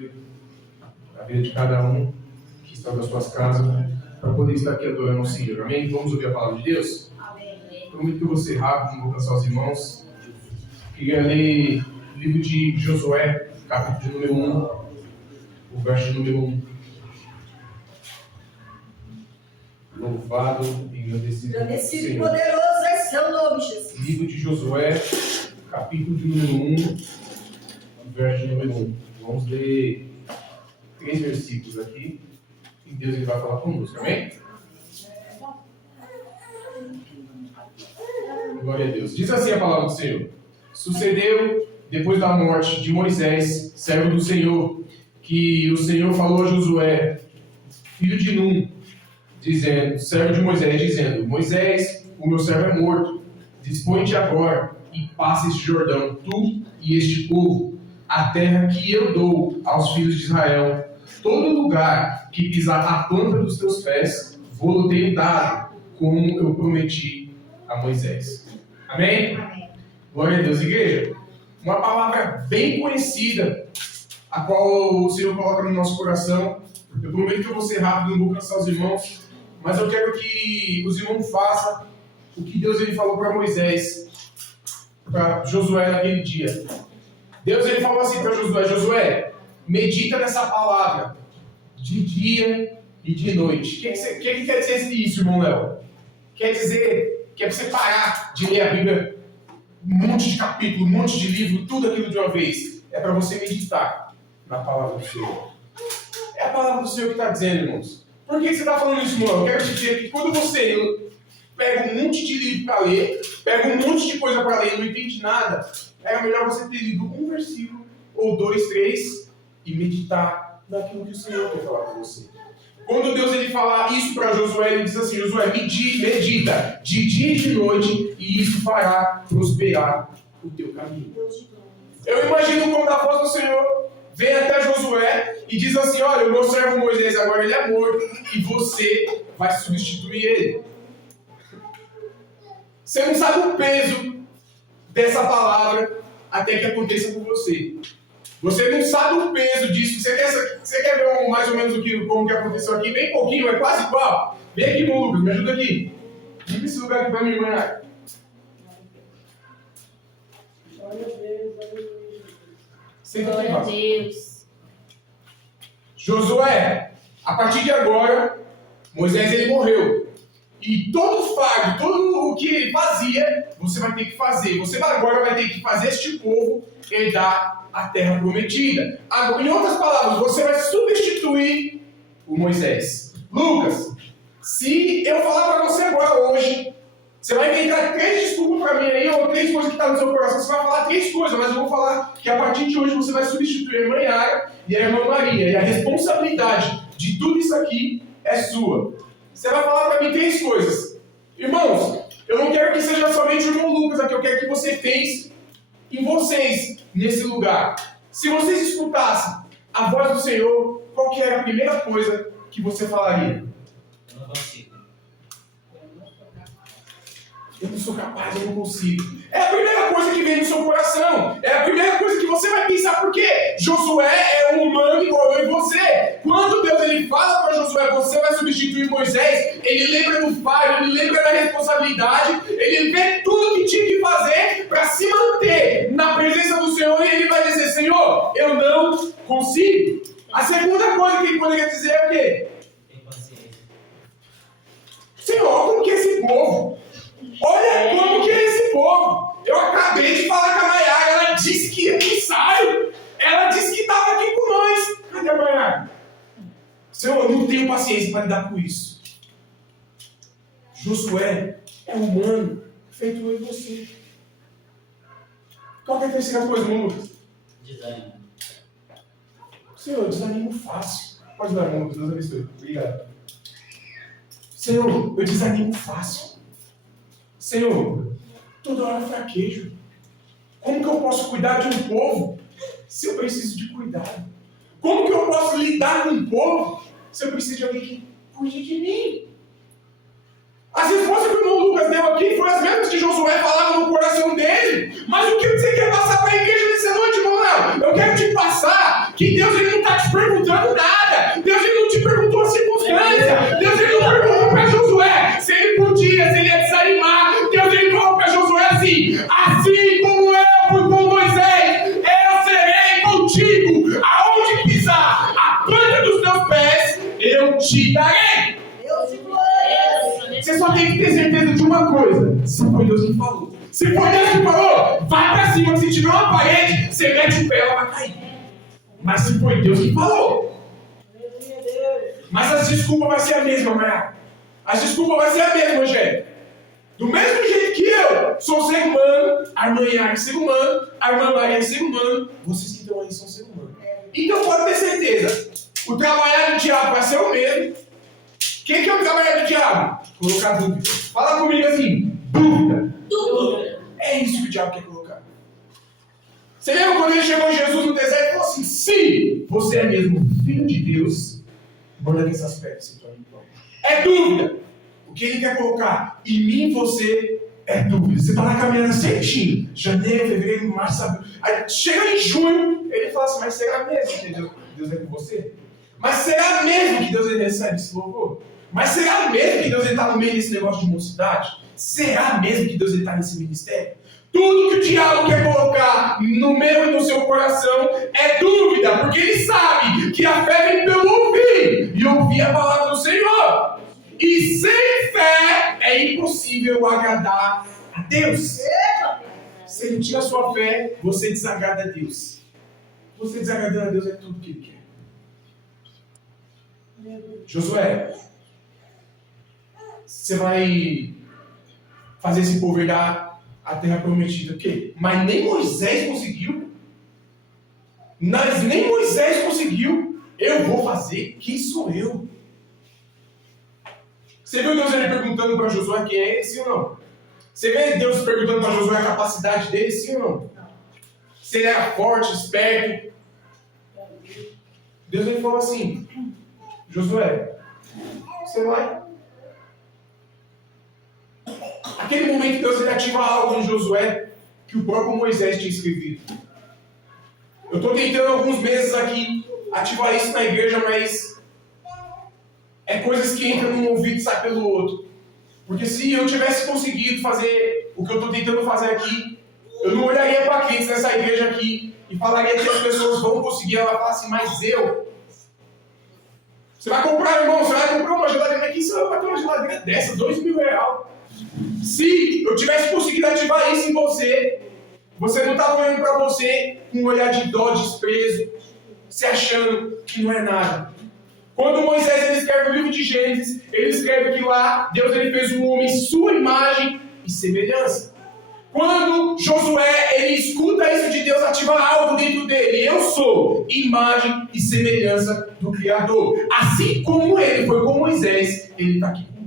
abençoe a vida de cada um que está nas suas casas, para poder estar aqui adorando ao Senhor. Amém? Vamos ouvir a palavra de Deus? Amém. Prometo que eu vou ser rápido, não vou cansar os irmãos. Queria ler o livro de Josué, capítulo de número 1, o verso número 1. Louvado e engrandecido Engrandecido e poderoso é seu nome, Jesus. Livro de Josué, capítulo de número 1, verso número 1. Vamos ler 3 versículos aqui e Deus ele vai falar conosco, amém? Glória a Deus. Diz assim a palavra do Senhor: Sucedeu, depois da morte de Moisés, servo do Senhor, que o Senhor falou a Josué, filho de Num, dizendo, servo de Moisés, dizendo: Moisés, o meu servo é morto. Dispõe-te agora e passa este Jordão, tu e este povo, a terra que eu dou aos filhos de Israel. Todo lugar que pisar a planta dos teus pés, vou-lo tenho dado, como eu prometi a Moisés. Amém? Amém. Glória a Deus, igreja. Uma palavra bem conhecida, a qual o Senhor coloca no nosso coração. Eu prometo que eu vou ser rápido, não vou cansar os irmãos, mas eu quero que os irmãos façam o que Deus ele falou para Moisés, para Josué naquele dia. Deus ele falou assim para Josué: Josué, medita nessa palavra de dia e de noite. O que quer dizer isso, irmão Léo? Quer dizer que é para você parar de ler a Bíblia, um monte de capítulo, um monte de livro, tudo aquilo de uma vez. É para você meditar na palavra do Senhor. É a palavra do Senhor que está dizendo, irmãos. Por que você está falando isso, irmão? Eu quero te dizer que quando você pega um monte de livro para ler, pega um monte de coisa para ler e não entende nada, era melhor você ter lido um versículo, ou 2, 3, e meditar naquilo que o Senhor quer falar com você. Quando Deus ele fala isso para Josué, ele diz assim: Josué, medita de dia e de noite, e isso fará prosperar o teu caminho. Eu imagino como a voz do Senhor vem até Josué e diz assim: olha, o meu servo Moisés agora ele é morto e você vai substituir ele. Você não sabe o peso dessa palavra até que aconteça com você. Você não sabe o peso disso. Você quer ver mais ou menos como que aconteceu aqui? Bem pouquinho, é quase igual. Vem aqui, meu Lucas, me ajuda aqui. Vem esse lugar aqui para minha irmã. Senta aqui, Glória a Deus. Josué, a partir de agora, Moisés ele morreu. E todo o fardo, todo o que ele fazia, você vai ter que fazer. Você agora vai ter que fazer este povo herdar a terra prometida. Em outras palavras, você vai substituir o Moisés. Lucas, se eu falar para você agora hoje, você vai inventar 3 desculpas para mim aí, ou 3 coisas que estão no seu coração. Você vai falar 3 coisas, mas eu vou falar que a partir de hoje você vai substituir a irmã Yara e a irmã Maria. E a responsabilidade de tudo isso aqui é sua. Você vai falar para mim 3 coisas. Irmãos, eu não quero que seja somente o irmão Lucas aqui, eu quero que você pense em vocês nesse lugar. Se vocês escutassem a voz do Senhor, qual que era a primeira coisa que você falaria? Eu não consigo. Eu não sou capaz, eu não consigo. É a primeira coisa que vem no seu coração. É a primeira coisa que você vai pensar, porque Josué é um humano igual eu e você. Quando Deus ele fala para Josué, você vai substituir Moisés, ele lembra do fardo, ele lembra da responsabilidade, ele vê tudo que tinha que fazer para se manter na presença do Senhor, e ele vai dizer: Senhor, eu não consigo. A segunda coisa que ele poderia dizer é o quê? Tem paciência. Senhor, como que é esse povo? Olha como que é esse povo. Eu acabei de falar com a Mayara, ela disse que ia pro ensaio. Ela disse que estava aqui com nós. Cadê a Mayara? Senhor, eu não tenho paciência para lidar com isso. Josué é humano, feito eu e você. Qual que é a terceira coisa, meu Lucas? Desânimo. Senhor, eu desanimo fácil. Pode dar, irmão Lucas, Deus abençoe. Obrigado. Senhor, eu desanimo fácil. Senhor, toda hora fraquejo. Como que eu posso cuidar de um povo se eu preciso de cuidado? Como que eu posso lidar com um povo se eu preciso de alguém que cuide de mim? As respostas que o irmão Lucas deu aqui foram as mesmas que Josué falava no coração dele. Mas o que você quer passar para a igreja nessa noite, irmão Léo? Eu quero te passar que Deus ele não está te perguntando nada. Deus ele não te perguntou a circunstância. Deus ele não perguntou para Josué se ele podia, se ele ia desanimar. Deus ele falou para Josué assim como eu fui com Moisés, eu serei contigo. Aonde pisar a planta dos teus pés, eu te darei. Deus te glória. Você só tem que ter certeza de uma coisa: se foi Deus que falou. Se foi Deus que falou, vai pra cima. Se tiver uma parede, você mete o pé, ela vai cair. Mas se foi Deus que falou. Mas as desculpas vai ser a mesma, Maia. As desculpas vai ser a mesma, Rogério. Do mesmo jeito que eu sou ser humano, a irmã Yara é ser humano, a irmã Maria é ser humano, vocês que estão aí são ser humano. Então pode ter certeza, o trabalhar do diabo vai ser o mesmo. O que é o trabalhar do diabo? Colocar dúvida. Fala comigo assim, dúvida. Dúvida. É isso que o diabo quer colocar. Você lembra quando ele chegou em Jesus no deserto e falou assim: se você é mesmo filho de Deus, manda que essas pedras se tornem pão. É dúvida. O que ele quer colocar? Em mim você é dúvida. Você está na caminhada certinho. Janeiro, fevereiro, março, abril. Aí chega em junho, ele fala assim: mas será mesmo que Deus é com você? Mas será mesmo que Deus ele recebe esse louvor? Mas será mesmo que Deus está no meio desse negócio de mocidade? Será mesmo que Deus está nesse ministério? Tudo que o diabo quer colocar no meu e no seu coração é dúvida, porque ele sabe que a fé vem pelo ouvir, e ouvir a palavra do Senhor. E sem fé é impossível agradar a Deus. Se ele tira a sua fé, você desagrada a Deus. Você desagradando a Deus é tudo que ele quer. Josué, você vai fazer esse povo herdar a terra prometida, o quê? Mas nem Moisés conseguiu. Mas nem Moisés conseguiu. Eu vou fazer, quem sou eu? Você viu Deus ele perguntando para Josué quem é ele, sim ou não? Você vê Deus perguntando para Josué a capacidade dele, sim ou não? Se ele era forte, esperto. Deus ele falou assim: Josué, você vai. Aquele momento Deus ele ativa algo em Josué que o próprio Moisés tinha escrevido. Eu estou tentando há alguns meses aqui ativar isso na igreja, mas é coisas que entram num ouvido e saem pelo outro. Porque se eu tivesse conseguido fazer o que eu estou tentando fazer aqui, eu não olharia para quem nessa igreja aqui e falaria que as pessoas vão conseguir. Ela fala assim: mas eu. Você vai comprar, irmão, você vai comprar uma geladeira aqui, você vai ter uma geladeira dessa, R$2.000. Se eu tivesse conseguido ativar isso em você, você não estava olhando para você com um olhar de dó, desprezo, se achando que não é nada. Quando Moisés ele escreve o livro de Gênesis, ele escreve que lá Deus ele fez um homem sua imagem e semelhança. Quando Josué ele escuta isso de Deus, ativa algo dentro dele: eu sou imagem e semelhança do Criador. Assim como ele foi com Moisés, ele está aqui comigo.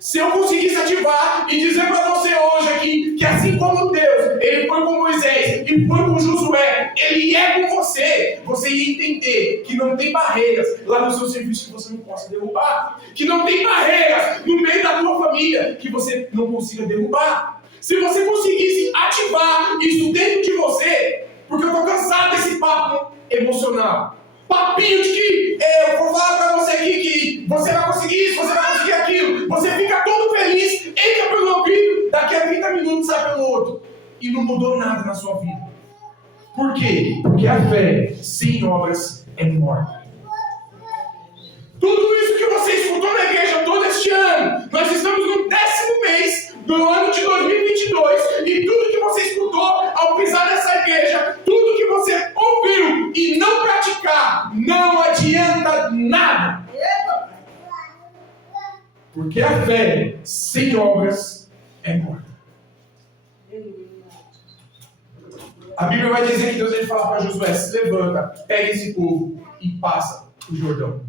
Se eu conseguisse ativar e dizer para você hoje aqui que assim como Deus, ele foi com Moisés e foi com Josué, ele é com você, você ia entender que não tem barreiras lá no seu serviço que você não possa derrubar, que não tem barreiras no meio da tua família que você não consiga derrubar. Se você conseguisse ativar isso dentro de você, porque eu estou cansado desse papo emocional. Papinho de que eu vou falar pra você aqui que você vai conseguir isso, você vai conseguir aquilo. Você fica todo feliz, entra pelo ouvido, daqui a 30 minutos sai pelo outro. E não mudou nada na sua vida. Por quê? Porque a fé sem obras é morta. Tudo isso que você escutou na igreja todo este ano, nós estamos no 10º mês do ano de 2022 e tudo que você escutou ao pisar nessa igreja, tudo que você ouviu e não praticar, não adianta nada. Porque a fé sem obras é morta. A Bíblia vai dizer que Deus ele fala para Josué: se levanta, pega esse povo e passa o Jordão.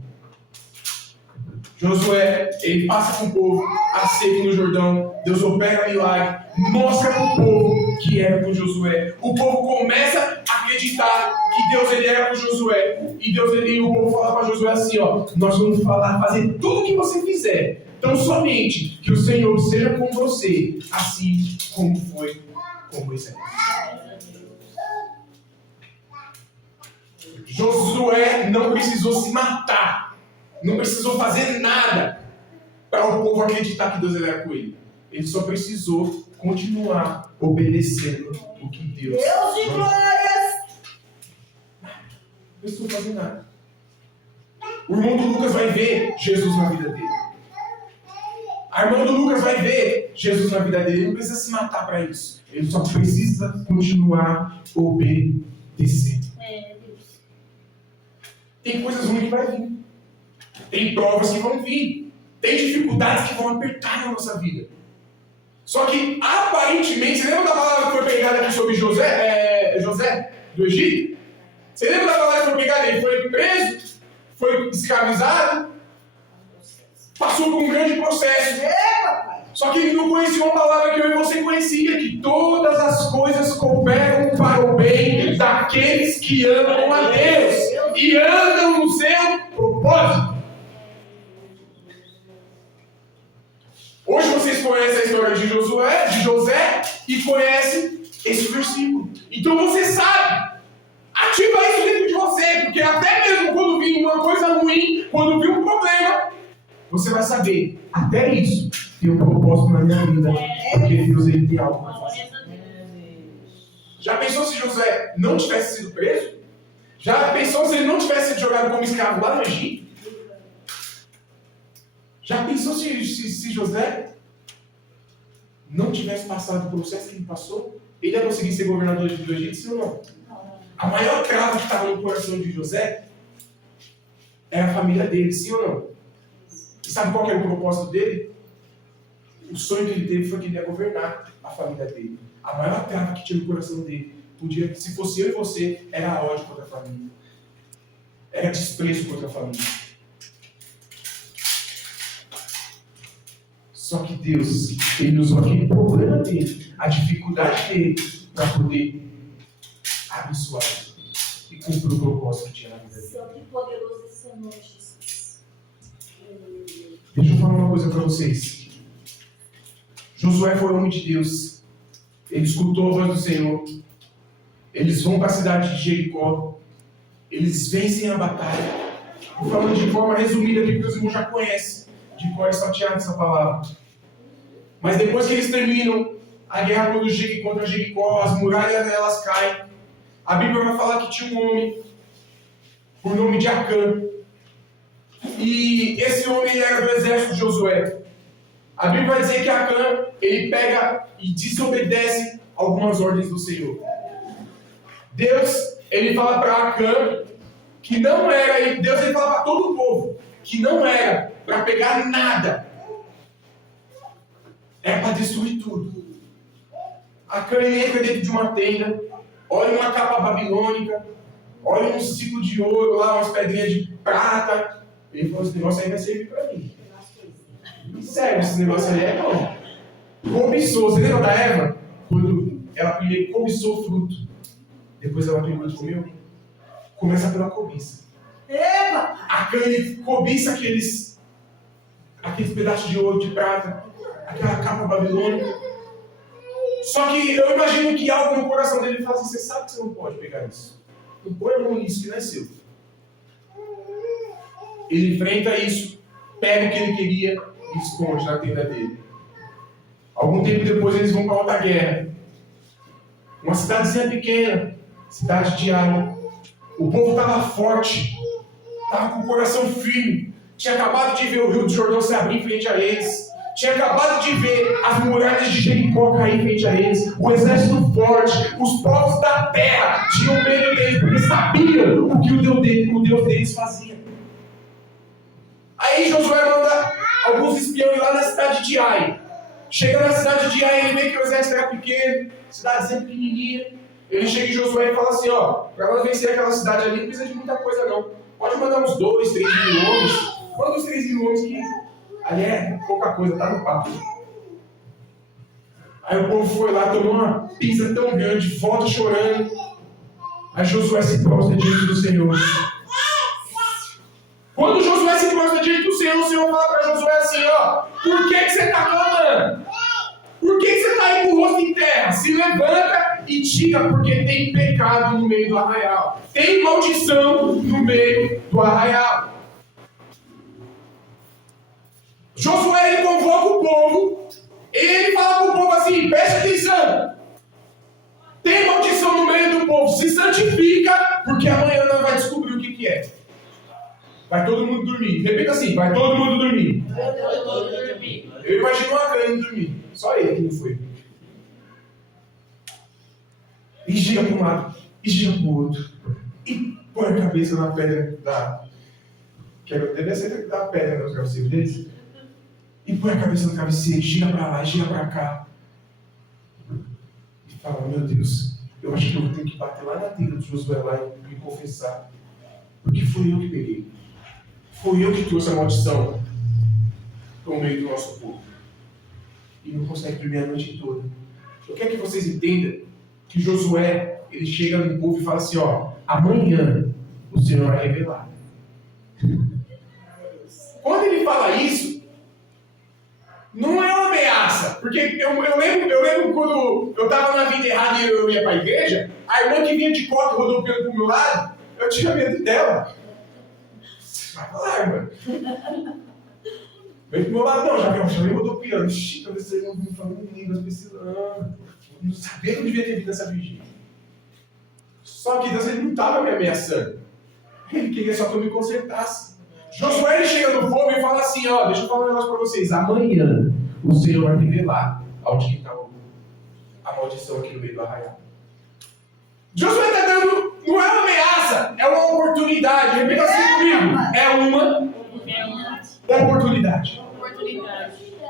Josué, ele passa com o povo a seco no Jordão. Deus opera milagre, mostra para o povo que era com Josué. O povo começa a acreditar que Deus ele era com Josué. E Deus ele, o povo fala para Josué assim: ó, nós vamos fazer tudo o que você fizer. Então somente que o Senhor seja com você, assim como foi com Moisés. Josué Josué não precisou se matar, não precisou fazer nada para o povo acreditar que Deus era com ele. Ele só precisou continuar obedecendo o que Deus de glórias! Não precisou fazer nada. O irmão do Lucas vai ver Jesus na vida dele. A irmã do Lucas vai ver Jesus na vida dele. Ele não precisa se matar para isso. Ele só precisa continuar obedecendo. Tem coisas ruins que vai vir. Tem provas que vão vir. Tem dificuldades que vão apertar na nossa vida. Só que, aparentemente, você lembra da palavra que foi pregada aqui sobre José do Egito? Você lembra da palavra que foi pregada? Ele foi preso, foi escravizado, passou por um grande processo. Só que ele não conhecia uma palavra que eu e você conhecia, que todas as coisas cooperam para o bem daqueles que amam a Deus e andam no seu propósito. Hoje vocês conhecem a história de José e conhecem esse versículo. Então você sabe, ativa isso dentro de você, porque até mesmo quando vir uma coisa ruim, quando vir um problema, você vai saber, até isso tem um propósito na minha vida, porque Deus ele tem algo para fazer. Já pensou se José não tivesse sido preso? Já pensou se ele não tivesse sido jogado como escravo lá no Egito? Já pensou se José não tivesse passado o processo que ele passou? Ele ia conseguir ser governador do Egito, sim ou não? A maior trava que estava no coração de José é a família dele, sim ou não? E sabe qual que era o propósito dele? O sonho que ele teve foi que ele ia governar a família dele. A maior trava que tinha no coração dele, se fosse eu e você, era ódio contra a família. Era desprezo contra a família. Só que Deus, ele usou aquele problema dele, a dificuldade dele, para poder abençoar e cumprir o propósito que tinha na vida dele. Santo e poderoso é seu nome, Jesus. Deixa eu falar uma coisa para vocês. Josué foi homem de Deus. Ele escutou a voz do Senhor. Eles vão para a cidade de Jericó. Eles vencem a batalha. Estou falando de forma resumida aqui, porque os irmãos já conhecem de cor salteado essa palavra. Mas depois que eles terminam a guerra contra Jericó, as muralhas elas caem. A Bíblia vai falar que tinha um homem por nome de Acã. E esse homem ele era do exército de Josué. A Bíblia vai dizer que Acã, ele pega e desobedece algumas ordens do Senhor. Deus, ele fala para Acã que não era, Deus ele fala para todo o povo, que não era para pegar nada, era para destruir tudo. Acã ele entra dentro de uma tenda, olha uma capa babilônica, olha um ciclo de ouro lá, umas pedrinhas de prata. Ele falou: esse negócio aí vai servir para mim. Sério, esse negócio aí é bom. Cobiçou, você lembra da Eva? Quando ela primeiro cobiçou o fruto, depois ela pegou e comeu? Começa pela cobiça. Acã ele cobiça aqueles pedaços de ouro, de prata, aquela capa babilônica. Só que eu imagino que algo no coração dele fala assim: você sabe que você não pode pegar isso. Não põe a mão nisso que não é seu. Ele enfrenta isso, pega o que ele queria e esconde na tenda dele. Algum tempo depois eles vão para outra guerra. Uma cidadezinha pequena, cidade de Ai. O povo estava forte, estava com o coração firme. Tinha acabado de ver o Rio do Jordão se abrir em frente a eles. Tinha acabado de ver as muralhas de Jericó cair em frente a eles. O exército forte, os povos da terra tinham medo deles, porque sabiam o que o Deus deles fazia. Aí Josué manda alguns espiões lá na cidade de Ai. Chega na cidade de Ai, ele vê que o exército era pequeno, cidadezinha pequenininha. Ele chega em Josué e fala assim: ó, para nós vencer aquela cidade ali não precisa de muita coisa não. Pode mandar uns 2, 3 mil homens. Manda uns 3 mil homens que ali é pouca coisa, tá no papo. Aí o povo foi lá, tomou uma pisa tão grande, volta chorando. Aí Josué se prostra diante do Senhor. Quando Josué se prostra diante do Senhor, o Senhor fala para Josué assim: ó, por que você está clamando? Por que você está aí com o rosto em terra? Se levanta e diga porque tem pecado no meio do arraial. Tem maldição no meio do arraial. Josué, ele convoca o povo, e ele fala para o povo assim, preste atenção. Tem maldição no meio do povo, se santifica, porque amanhã nós vamos descobrir o que é. Vai todo mundo dormir. Repita assim, vai todo mundo dormir. Eu imagino uma Acã indo dormir. Só ele que não foi. E gira para um lado, e gira para o outro. E põe a cabeça na pedra da... Deve ser da pedra nos travesseiros deles. E põe a cabeça no travesseiro, gira para lá, gira para cá. E fala, meu Deus, eu acho que eu tenho que bater lá na tenda de Josué lá e me confessar. Porque foi eu que peguei. Foi eu que trouxe a maldição para o meio do nosso povo. E não consegue dormir a noite toda. Eu quero que vocês entendam que Josué, ele chega no povo e fala assim, ó, amanhã o Senhor vai revelar. Quando ele fala isso, não é uma ameaça. Porque eu lembro quando eu estava na vida errada e eu ia para a igreja, a irmã que vinha de coque rodopiando para o meu lado, eu tinha medo dela. Vai lá, irmã. Vem pro meu lado, não, já vem rodopiando. Ixi, talvez você não me falando em línguas, precisando. Não sabia que eu devia ter vindo nessa vigília. Só que Deus, ele não estava me ameaçando. Ele queria só que eu me consertasse. Josué, ele chega no povo e fala assim, ó, deixa eu falar um negócio para vocês. Amanhã o Senhor vai revelar onde está a maldição aqui no meio do arraial. Josué está dando, não é uma ameaça, é uma oportunidade. Repita assim comigo. É uma oportunidade.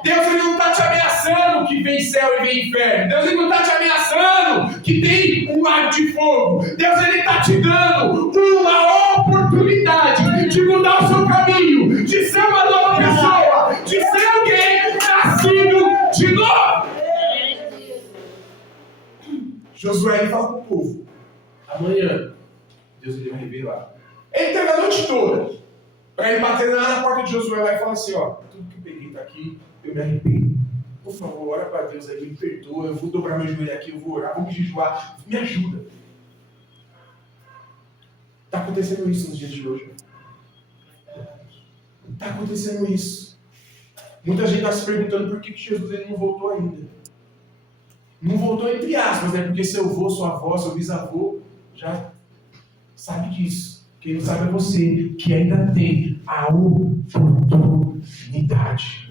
Deus, ele não está te ameaçando que vem céu e vem inferno. Deus, ele não está te ameaçando que tem um lago de fogo. Deus, ele está te dando uma oportunidade de mudar o seu caminho, de ser uma nova pessoa, de ser alguém nascido de novo. Josué, ele fala para o povo, amanhã Deus, ele vai revelar. Ele teve a noite toda para ele bater lá na porta de Josué lá e falar assim, ó, tudo que eu peguei está aqui, eu me arrependo. Por favor, ora para Deus aí, me perdoa, eu vou dobrar meu joelho aqui, eu vou orar, vou me jejuar, me ajuda. Está acontecendo isso nos dias de hoje. Está acontecendo isso. Muita gente está se perguntando por que Jesus ele não voltou ainda. Não voltou entre aspas, né? Porque seu avô, sua avó, seu bisavô já sabe disso. Quem não sabe é você, que ainda tem a oportunidade.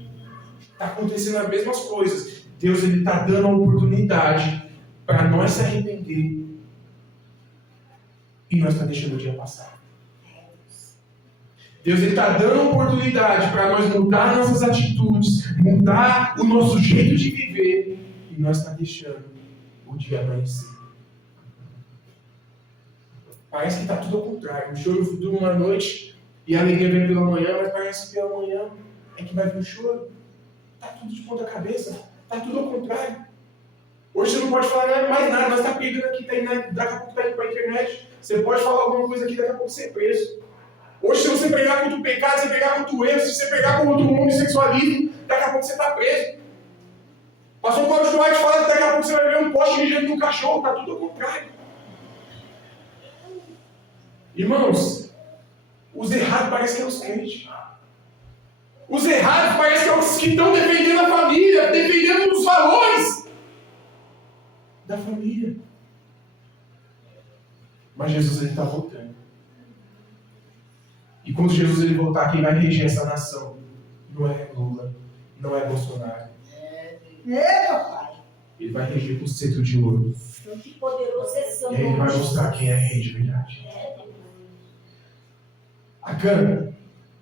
Está acontecendo as mesmas coisas. Deus está dando a oportunidade para nós se arrepender. E nós estamos deixando o dia passar. Deus está dando a oportunidade para nós mudar nossas atitudes, mudar o nosso jeito de viver. E nós estamos deixando o dia amanhecer. Parece que está tudo ao contrário. O choro dura uma noite e a alegria vem pela manhã, mas parece que pela manhã é que vai vir o choro. Está tudo de ponta cabeça. Está tudo ao contrário. Hoje você não pode falar mais nada. Nós estamos pegando aqui, daqui a pouco está indo para a internet. Você pode falar alguma coisa aqui, daqui a pouco você é preso. Hoje, se você pregar contra o pecado, se você pregar contra o erro, se você pregar contra o homossexualismo, daqui a pouco você está preso. Pastor Cláudio Duarte fala que daqui a pouco você vai ver um poste mijando num cachorro. Está tudo ao contrário. Irmãos, os errados parecem que é os crentes. Os errados parecem que é os que estão defendendo a família, defendendo os valores da família. Mas Jesus está voltando. E quando Jesus ele voltar, quem vai reger essa nação não é Lula, não é Bolsonaro. Ele vai reger com o cetro de ouro. Que poderoso é seu E aí ele vai mostrar quem é rei de verdade. Acã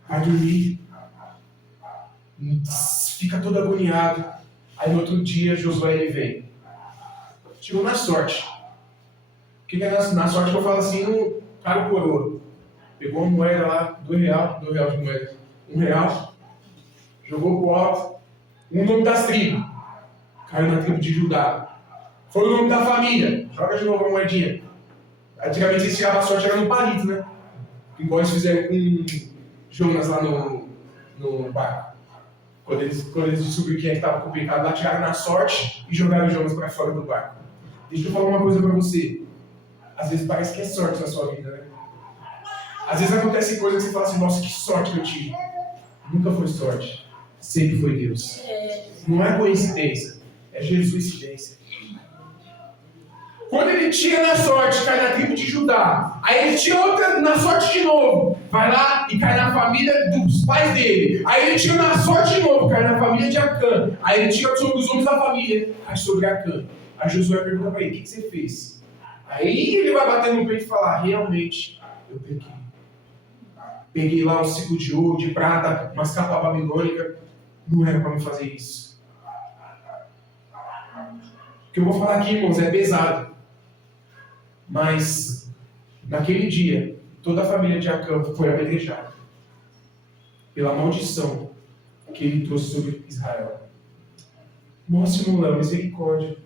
vai dormir, fica todo agoniado. Aí no outro dia Josué ele vem. Tirou na sorte. O que é na sorte que eu falo assim, no cara coroa. Pegou uma moeda lá, R$2 de moeda. R$1, jogou pro alto. O nome das tribos. Caiu na tribo de Judá. Foi o nome da família. Joga de novo a moedinha. Antigamente eles tiravam a sorte, era no palito, né? Igual eles fizeram com Jonas lá no barco. Quando eles descobriram quem é que estava com o pecado lá, tiraram na sorte e jogaram Jonas para fora do barco. Deixa eu falar uma coisa para você. Às vezes parece que é sorte na sua vida, né? Às vezes acontece coisas que você fala assim, nossa, que sorte que eu tive. Nunca foi sorte. Sempre foi Deus. Não é coincidência. É Jesuicidência. Quando ele tira na sorte, cai na tribo de Judá. Aí ele tira outra na sorte de novo. Vai lá e cai na família dos pais dele. Aí ele tira na sorte de novo, cai na família de Acã. Aí ele tira sobre os homens da família, cai sobre Acã. Aí Josué pergunta para ele, o que você fez? Aí ele vai bater no peito e falar, realmente, eu pequei. Peguei lá um ciclo de ouro, de prata, umas capas babilônicas. Não era para me fazer isso. O que eu vou falar aqui, irmãos, é pesado. Mas, naquele dia, toda a família de Acã foi apedrejada pela maldição que ele trouxe sobre Israel. Nossa, irmão, misericórdia.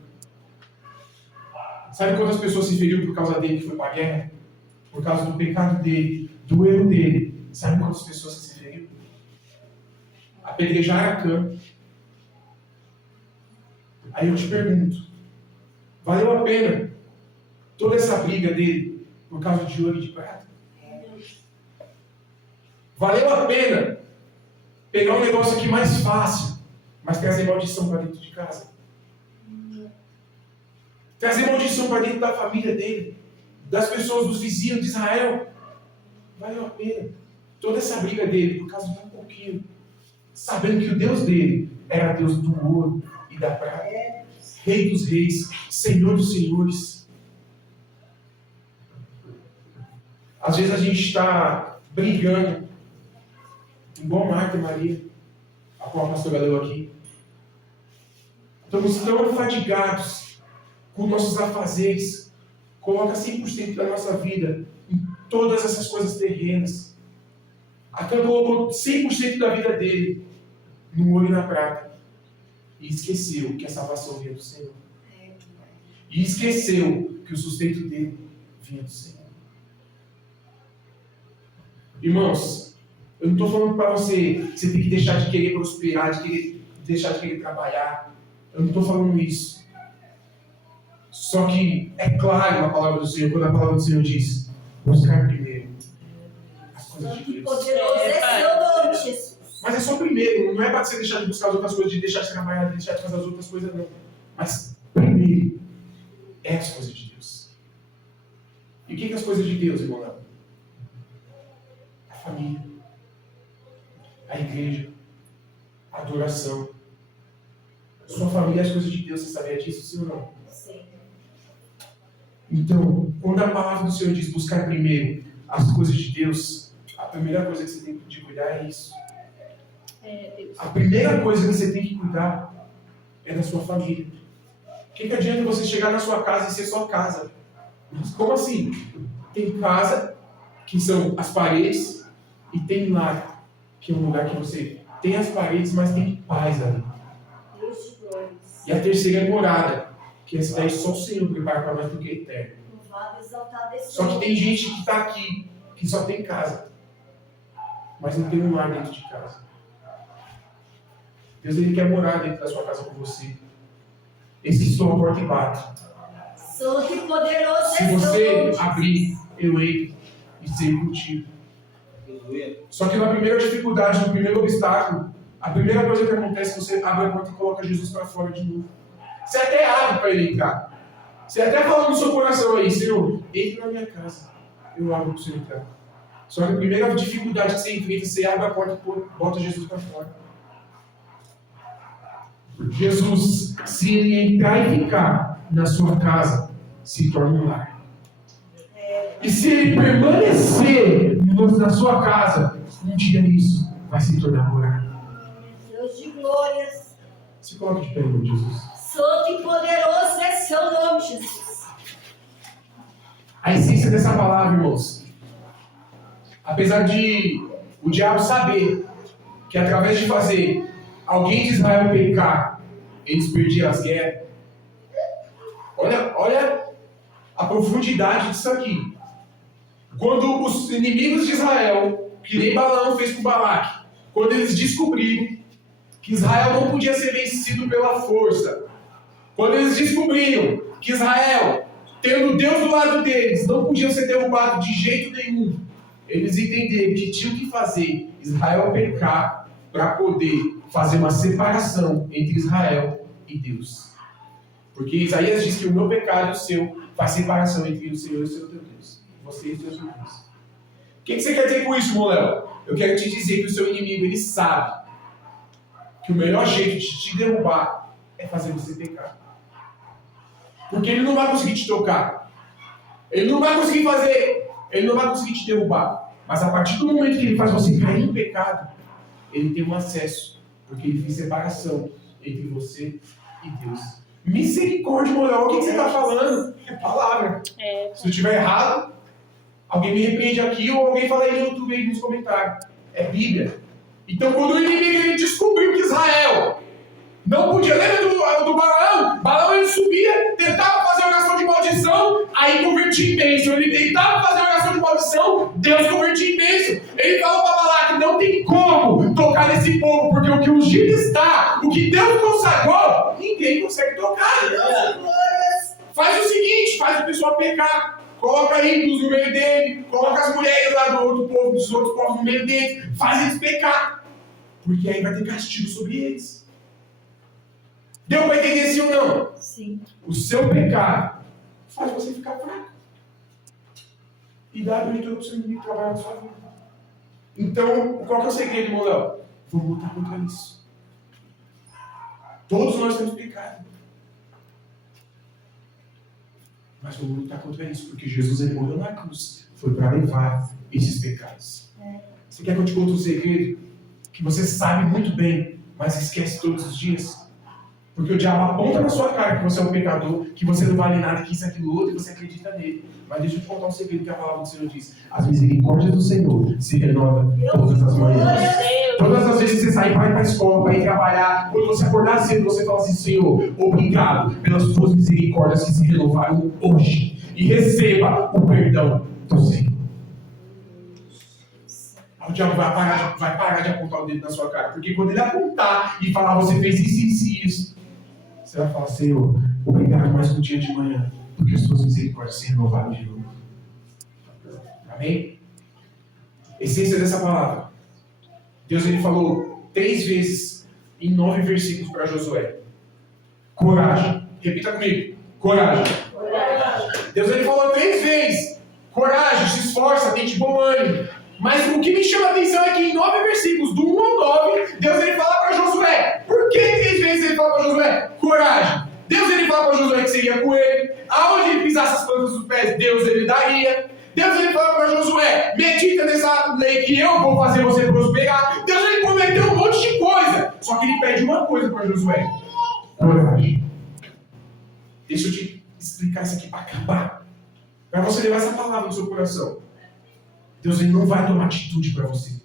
Sabe quantas pessoas se feriram por causa dele que foi para a guerra? Por causa do pecado dele, do erro dele. Sabe quantas pessoas se feriram? Apedrejar Acã. Aí eu te pergunto, valeu a pena toda essa briga dele por causa de ouro e de prata? Valeu a pena pegar um negócio aqui mais fácil, mas trazer maldição para dentro de casa? Trazer maldição para dentro da família dele, das pessoas, dos vizinhos de Israel? Valeu a pena toda essa briga dele por causa de um pouquinho, sabendo que o Deus dele era Deus do ouro e da prata, Rei dos reis, Senhor dos senhores. Às vezes a gente está brigando, igual Marta e Maria, a qual a pastora leu aqui. Estamos tão fadigados com nossos afazeres. Coloca 100% da nossa vida em todas essas coisas terrenas. Acã colocou 100% da vida dele no ouro e na prata. E esqueceu que a salvação vinha do Senhor. E esqueceu que o sustento dele vinha do Senhor. Irmãos, eu não estou falando para você que você tem que deixar de querer prosperar, deixar de querer trabalhar. Eu não estou falando isso. Só que é claro na palavra do Senhor, quando a palavra do Senhor diz, buscar primeiro as coisas de Deus. Poderoso é seu nome, Jesus. Mas é só primeiro, não é para você deixar de buscar as outras coisas, de deixar de trabalhar, de deixar de fazer as outras coisas, não. Mas primeiro é as coisas de Deus. E o que é as coisas de Deus, irmão? A família, a igreja, a adoração. Sua família é as coisas de Deus, você sabia disso, sim ou não? Sim. Então, quando a palavra do Senhor diz buscar primeiro as coisas de Deus, a primeira coisa que você tem que cuidar é isso. A primeira coisa que você tem que cuidar é da sua família. O que adianta você chegar na sua casa e ser só casa? Mas como assim? Tem casa, que são as paredes, e tem lar, que é um lugar que você tem as paredes, mas tem paz ali. Deus de glórias. E a terceira é morada, que essa daí só o Senhor prepara para nós, porque é eterno. Louvado, exaltado esse Só que nome. tem gente que está aqui, que só tem casa, mas não tem um lar dentro de casa. Deus, Ele quer morar dentro da sua casa com você. Esse estou a porta e bate. Santo e poderoso Se é você seu nome. abrir, eu entro e sei contigo. Só que na primeira dificuldade, no primeiro obstáculo, a primeira coisa que acontece é você abre a porta e coloca Jesus para fora de novo. Você até abre para ele entrar. Você até fala no seu coração aí, Senhor, entre na minha casa. Eu abro para o Senhor entrar. Só que a primeira dificuldade que você enfrenta, você abre a porta e bota Jesus para fora. Jesus, se ele entrar e ficar na sua casa, se torna um lar. E se ele permanecer na sua casa, um dia isso vai se tornar morada. Deus de glórias. Se coloque de pé, meu Jesus. Santo e poderoso é seu nome, Jesus. A essência dessa palavra, irmãos, apesar de o diabo saber que através de fazer alguém de Israel pecar, eles perdiam as guerras. Olha a profundidade disso aqui. Quando os inimigos de Israel, que nem Balaão fez com Balaque, quando eles descobriram que Israel não podia ser vencido pela força, quando eles descobriram que Israel, tendo Deus do lado deles, não podiam ser derrubados de jeito nenhum. Eles entenderam que tinham que fazer Israel pecar para poder fazer uma separação entre Israel e Deus. Porque Isaías diz que o meu pecado e o seu faz separação entre o Senhor e o seu teu Deus. Você e o seu Deus. O que você quer dizer com isso, Moléu? Eu quero te dizer que o seu inimigo, ele sabe que o melhor jeito de te derrubar é fazer você pecar. Porque ele não vai conseguir te tocar. Ele não vai conseguir te derrubar. Mas a partir do momento que ele faz você cair em pecado, ele tem um acesso. Porque ele fez separação entre você e Deus. Misericórdia, Moléu, o que você está falando? É palavra. Se eu estiver errado, alguém me repreende aqui ou alguém fala aí no YouTube aí nos comentários. É Bíblia. Então, quando o inimigo ele descobriu que Israel não podia, lembra do Balaão? Balaão ele subia, tentava fazer oração de maldição, aí convertia em bênção. Ele tentava fazer oração de maldição, Deus convertia em bênção. Ele falou para Balaque, não tem como tocar nesse povo, porque o que ungido está, o que Deus consagrou, ninguém consegue tocar. Faz o seguinte, faz o pessoal pecar. Coloca ídolos no meio dele, coloca as mulheres lá do outro povo, dos outros povos no meio dele, faz eles pecar. Porque aí vai ter castigo sobre eles. Deu para entender sim ou não? Sim. O seu pecado faz você ficar fraco. E dá abertura para o seu inimigo trabalhar na sua vida. Então, qual que é o segredo, irmão Léo? Vamos lutar contra isso. Todos nós temos pecado. Mas vamos lutar contra isso, porque Jesus ele morreu na cruz. Foi para levar esses pecados. Você quer que eu te conte um segredo? Que você sabe muito bem, mas esquece todos os dias? Porque o diabo aponta na sua cara que você é um pecador, que você não vale nada, que isso, aquilo, outro, e você acredita nele. Mas deixa eu te contar um segredo que a palavra do Senhor diz. As misericórdias do Senhor se renovam todas as manhãs. Todas as vezes que você sair para ir para a escola, para ir trabalhar, quando você acordar cedo, você fala assim, Senhor, obrigado pelas tuas misericórdias que se renovaram hoje. E receba o perdão do Senhor. O diabo vai parar de apontar o dedo na sua cara. Porque quando ele apontar e falar, você fez isso e isso, você vai falar, Senhor, obrigado mais um dia de manhã, porque as suas misericórdias se renovaram de novo. Amém? Essência dessa palavra. Deus ele falou 3 vezes em 9 versículos para Josué. Coragem. Repita comigo. Coragem. Deus ele falou 3 vezes. Coragem, se esforça, tem de bom ânimo. Mas o que me chama a atenção é que em 9 versículos, do 1 ao 9, Deus ele fala para Josué. Por que 3 vezes ele fala para Josué? Coragem. Deus ele fala para Josué que seria com ele. Aonde ele pisasse as plantas dos pés, Deus ele daria. Deus ele fala para Josué, medita nessa lei que eu vou fazer você prosperar. Deus ele prometeu um monte de coisa. Só que ele pede uma coisa para Josué. Coragem. Deixa eu te explicar isso aqui para acabar. Para você levar essa palavra no seu coração. Deus ele não vai tomar atitude para você.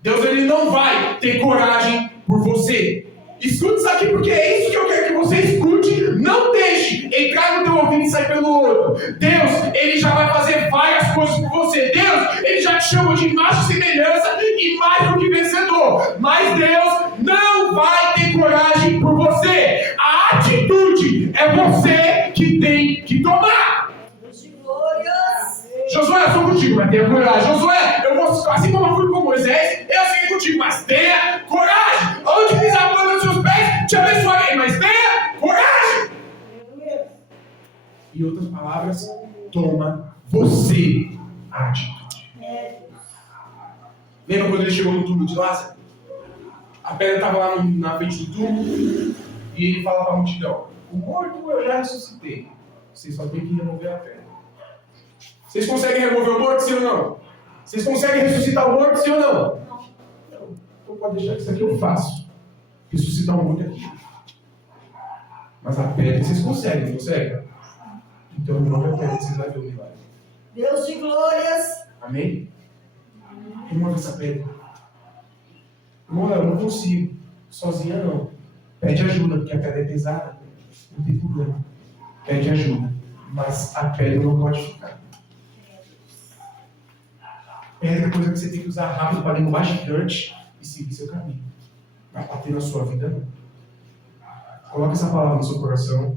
Deus ele não vai ter coragem por você. Escute isso aqui porque é isso que eu quero que você escute. Não deixe entrar no teu ouvido e sair pelo outro. Deus ele já vai fazer várias coisas por você. Deus ele já te chamou de imagem e semelhança e mais do que vencedor. Mas Deus não vai ter coragem por você. A atitude é você que tem que tomar. Josué, eu sou contigo, mas tenha coragem. Josué, eu vou, assim como eu fui com Moisés, eu serei contigo, mas tenha coragem. Onde pisar a planta dos seus pés, te abençoarei, mas tenha coragem. Em outras palavras, toma você a atitude. Lembra quando ele chegou no túmulo de Lázaro? A pedra estava lá na frente do túmulo e ele fala para a multidão: o morto eu já ressuscitei, vocês só tem que remover a pedra. Vocês conseguem remover o morto, sim ou não? Vocês conseguem ressuscitar o morto, sim ou não? Não. Então pode deixar que isso aqui eu faço. Ressuscitar o morto aqui. Mas a pedra vocês conseguem, não conseguem? Então remove a pedra que vocês vão ver o milagre. Deus de glórias. Amém? Remove essa pedra. Irmão, eu não consigo. Sozinha não. Pede ajuda, porque a pedra é pesada. Não tem problema. Pede ajuda. Mas a pedra não pode ficar. Pedra é coisa que você tem que usar rápido para derrubar gigante e seguir seu caminho. Vai bater na sua vida, não. Coloque essa palavra no seu coração.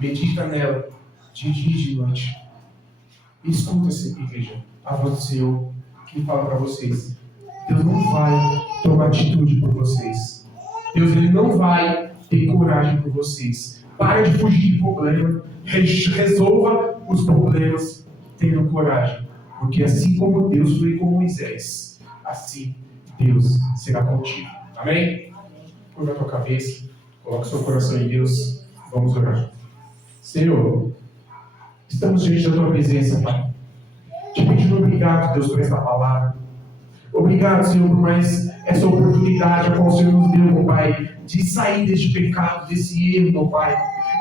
medita nela, de dia e de noite. E escuta-se, igreja, a voz do Senhor que fala para vocês. Deus não vai tomar atitude por vocês. Deus ele não vai ter coragem por vocês. Para de fugir de problema. Resolva os problemas tendo coragem. Porque assim como Deus foi com Moisés, assim Deus será contigo. Amém? Curva a tua cabeça, coloca o seu coração em Deus. Vamos orar. Senhor, estamos diante da tua presença, Pai. Te pedindo obrigado, Deus, por esta palavra. Obrigado, Senhor, por mais essa oportunidade a qual o Senhor nos deu, meu Pai, de sair deste pecado, desse erro, meu Pai.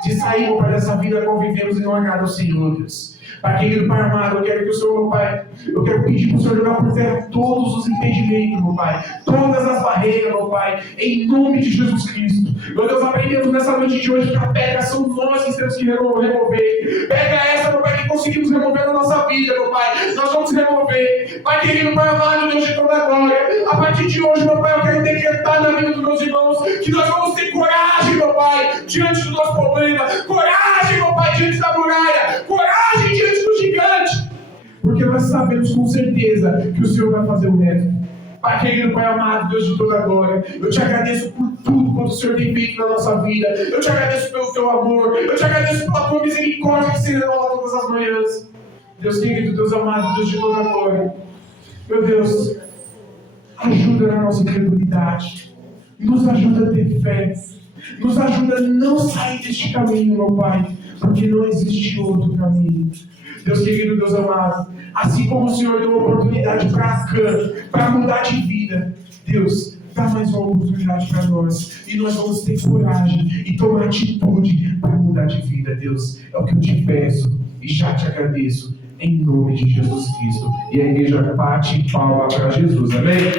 De sair, meu Pai, dessa vida a qual vivemos e não agrada ao Senhor, Deus. Pai querido, Pai amado, eu quero que o Senhor, meu Pai, eu quero pedir para o Senhor jogar por terra todos os impedimentos, meu Pai, todas as barreiras, meu Pai, em nome de Jesus Cristo. Meu Deus, aprendemos nessa noite de hoje que a pedra são nós que temos que remover. Pega essa, meu Pai, que conseguimos remover na nossa vida, meu Pai, nós vamos remover. Pai querido, Pai amado, Deus de toda a glória, a partir de hoje, meu Pai, eu quero decretar na vida dos meus irmãos que nós vamos ter coragem, meu Pai, diante do nosso problema, coragem, meu Pai, diante da muralha, coragem diante do gigante, porque nós sabemos com certeza que o Senhor vai fazer o resto. Pai querido, Pai amado, Deus de toda a glória, eu te agradeço por tudo quanto o Senhor tem feito na nossa vida, eu te agradeço pelo teu amor, eu te agradeço pela tua misericórdia que se renova todas as manhãs. Deus querido, Deus amado, Deus de toda a glória, meu Deus, ajuda na nossa incredulidade, nos ajuda a ter fé, nos ajuda a não sair deste caminho, meu Pai, porque não existe outro caminho. Deus querido, Deus amado, assim como o Senhor deu oportunidade para Acã, para mudar de vida, Deus, dá mais uma oportunidade para nós, e nós vamos ter coragem e tomar atitude para mudar de vida, Deus. É o que eu te peço e já te agradeço, em nome de Jesus Cristo. E a igreja bate palma para Jesus, amém?